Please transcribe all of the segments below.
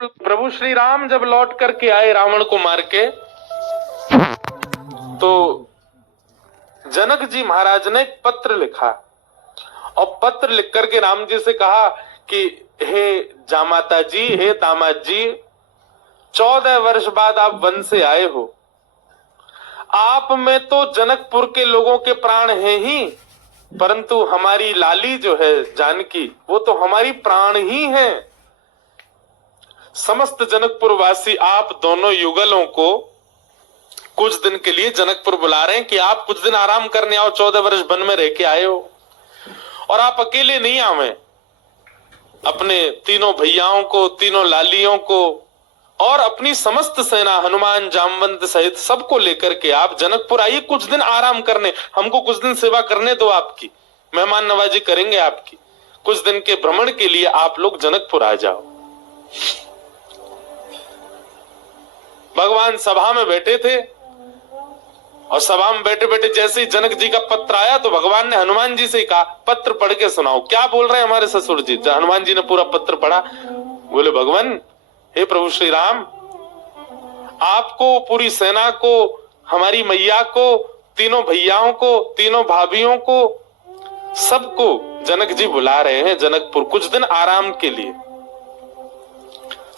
प्रभु श्री राम जब लौट करके आए रावण को मार के, तो जनक जी महाराज ने एक पत्र लिखा और पत्र लिख करके राम जी से कहा कि हे जामाता जी, हे दामाद जी, 14 वर्ष बाद आप वन से आए हो। आप में तो जनकपुर के लोगों के प्राण हैं ही, परंतु हमारी लाली जो है जानकी, वो तो हमारी प्राण ही है। समस्त जनकपुर वासी आप दोनों युगलों को कुछ दिन के लिए जनकपुर बुला रहे हैं कि आप कुछ दिन आराम करने आओ। 14 वर्ष वन में रह के आए हो और आप अकेले नहीं आवे, अपने तीनों भैयाओं को, तीनों लालियों को और अपनी समस्त सेना हनुमान जामवंत सहित सबको लेकर के आप जनकपुर आइए कुछ दिन आराम करने। हमको कुछ दिन सेवा करने दो, आपकी मेहमान नवाजी करेंगे आपकी। कुछ दिन के भ्रमण के लिए आप लोग जनकपुर आ जाओ। भगवान सभा में बैठे थे और सभा में बैठे बैठे जैसे ही जनक जी का पत्र आया तो भगवान ने हनुमान जी से कहा, पत्र पढ़ के सुनाओ, क्या बोल रहे हैं हमारे ससुर जी। हनुमान जी ने पूरा पत्र पढ़ा। बोले, भगवान, हे प्रभु श्री राम, आपको, पूरी सेना को, हमारी मैया को, तीनों भैयाओं को, तीनों भाभियों को, सबको जनक जी बुला रहे हैं जनकपुर कुछ दिन आराम के लिए।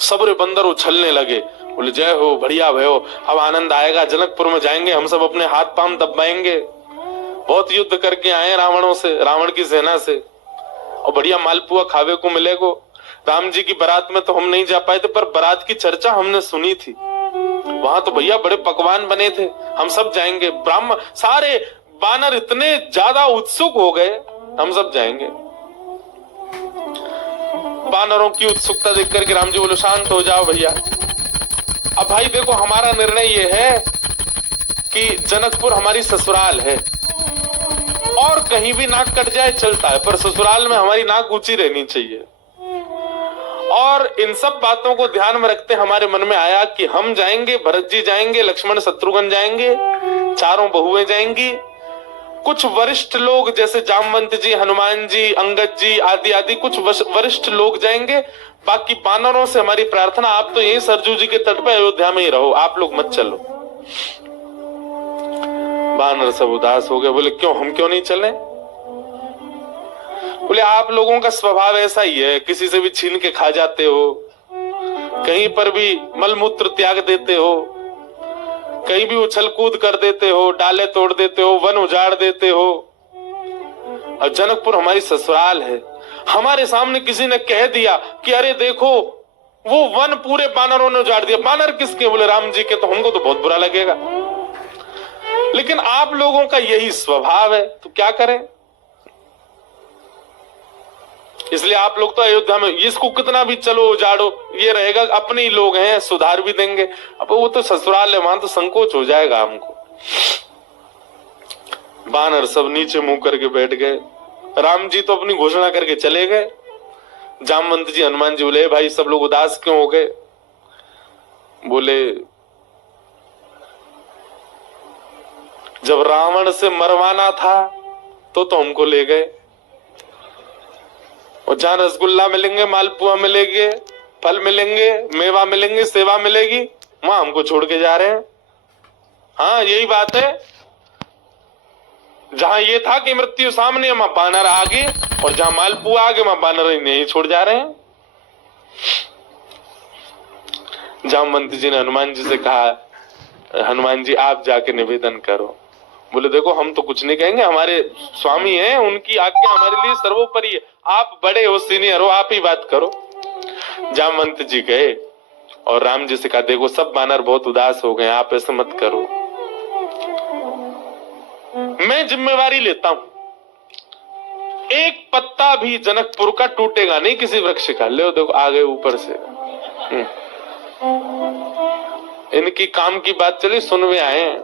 सबरे बंदर उछलने लगे। बोले, जय हो, बढ़िया भयो, अब आनंद आएगा, जनकपुर में जाएंगे, हम सब अपने हाथ पांव दबाएंगे। बहुत युद्ध करके आए रावणों से, रावण की सेना से, और बढ़िया मालपुआ खावे को मिलेगा। राम जी की बारात में तो हम नहीं जा पाए थे, पर बारात की चर्चा हमने सुनी थी। वहां तो भैया बड़े पकवान बने थे, हम सब जाएंगे। ब्राह्मण, सारे बानर इतने ज्यादा उत्सुक हो गए, हम सब जाएंगे। बानरों की उत्सुकता देख करके राम जी बोले, शांत हो जाओ भैया। अब भाई देखो, हमारा निर्णय यह है कि जनकपुर हमारी ससुराल है और कहीं भी नाक कट जाए चलता है, पर ससुराल में हमारी नाक ऊंची रहनी चाहिए। और इन सब बातों को ध्यान में रखते हमारे मन में आया कि हम जाएंगे, भरत जी जाएंगे, लक्ष्मण शत्रुघ्न जाएंगे, चारों बहुएं जाएंगी, कुछ वरिष्ठ लोग जैसे जामवंत जी, हनुमान जी, अंगद जी आदि आदि कुछ वरिष्ठ लोग जाएंगे। बाकी बानरों से हमारी प्रार्थना, आप तो यहीं सरजू जी के तट पे अयोध्या में ही रहो, आप लोग मत चलो। बानर सब उदास हो गए। बोले, क्यों, हम क्यों नहीं चले? बोले, आप लोगों का स्वभाव ऐसा ही है, किसी से भी छीन के खा जाते हो, कहीं पर भी मलमूत्र त्याग देते हो, कहीं भी उछल कूद कर देते हो, डाले तोड़ देते हो, वन उजाड़ देते हो। और जनकपुर हमारी ससुराल है। हमारे सामने किसी ने कह दिया कि अरे देखो, वो वन पूरे बानरों ने उजाड़ दिया। बानर किसके? बोले, राम जी के। तो हमको तो बहुत बुरा लगेगा, लेकिन आप लोगों का यही स्वभाव है, तो क्या करें। इसलिए आप लोग तो अयोध्या में, इसको कितना भी चलो उजाड़ो, ये रहेगा, अपने ही लोग हैं, सुधार भी देंगे। अब वो तो ससुराल है, वहां तो संकोच हो जाएगा हमको। बानर सब नीचे मुंह करके बैठ गए। राम जी तो अपनी घोषणा करके चले गए। जामवंत जी, हनुमान जी बोले, भाई सब लोग उदास क्यों हो गए? बोले, जब रावण से मरवाना था तो हमको ले गए, और जहां रसगुल्ला मिलेंगे, मालपुआ मिलेंगे, फल मिलेंगे, मेवा मिलेंगे, सेवा मिलेगी, वहां हमको छोड़ के जा रहे हैं। हाँ, यही बात है। जहां ये था कि मृत्यु सामने, वहां बानर आगे, और जहां मालपुआ आगे, वहां बानर नहीं छोड़ जा रहे हैं। जामवंत जी ने हनुमान जी से कहा, हनुमान जी आप जाके निवेदन करो। बोले, देखो हम तो कुछ नहीं कहेंगे, हमारे स्वामी हैं, उनकी आज्ञा हमारे लिए सर्वोपरि है। आप बड़े हो, सीनियर हो, आप ही बात करो। जामवंत जी गए और राम जी से कहा, देखो सब बानर बहुत उदास हो गए, आप ऐसे मत करो, मैं जिम्मेवारी लेता हूं, एक पत्ता भी जनकपुर का टूटेगा नहीं किसी वृक्ष का। ले देखो आ गए ऊपर से। इनकी काम की बात चली, सुनवे आए हैं।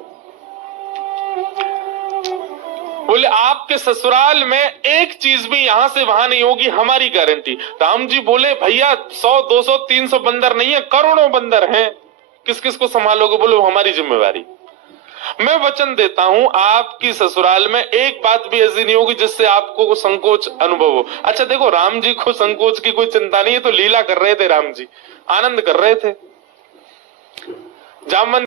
बोले, आपके ससुराल में एक चीज भी यहां से वहां नहीं होगी, हमारी गारंटी। राम जी बोले, भैया 100, 200, 300 बंदर नहीं है, करोड़ों बंदर हैं, किस किस को संभालोगे? बोले, हमारी जिम्मेवारी। मैं वचन देता हूं, आपकी ससुराल में एक बात भी ऐसी नहीं होगी जिससे आपको संकोच अनुभव हो। अच्छा देखो, राम जी को संकोच की कोई चिंता नहीं है, तो लीला कर रहे थे राम जी। आनंद कर रहे थे। जामवंत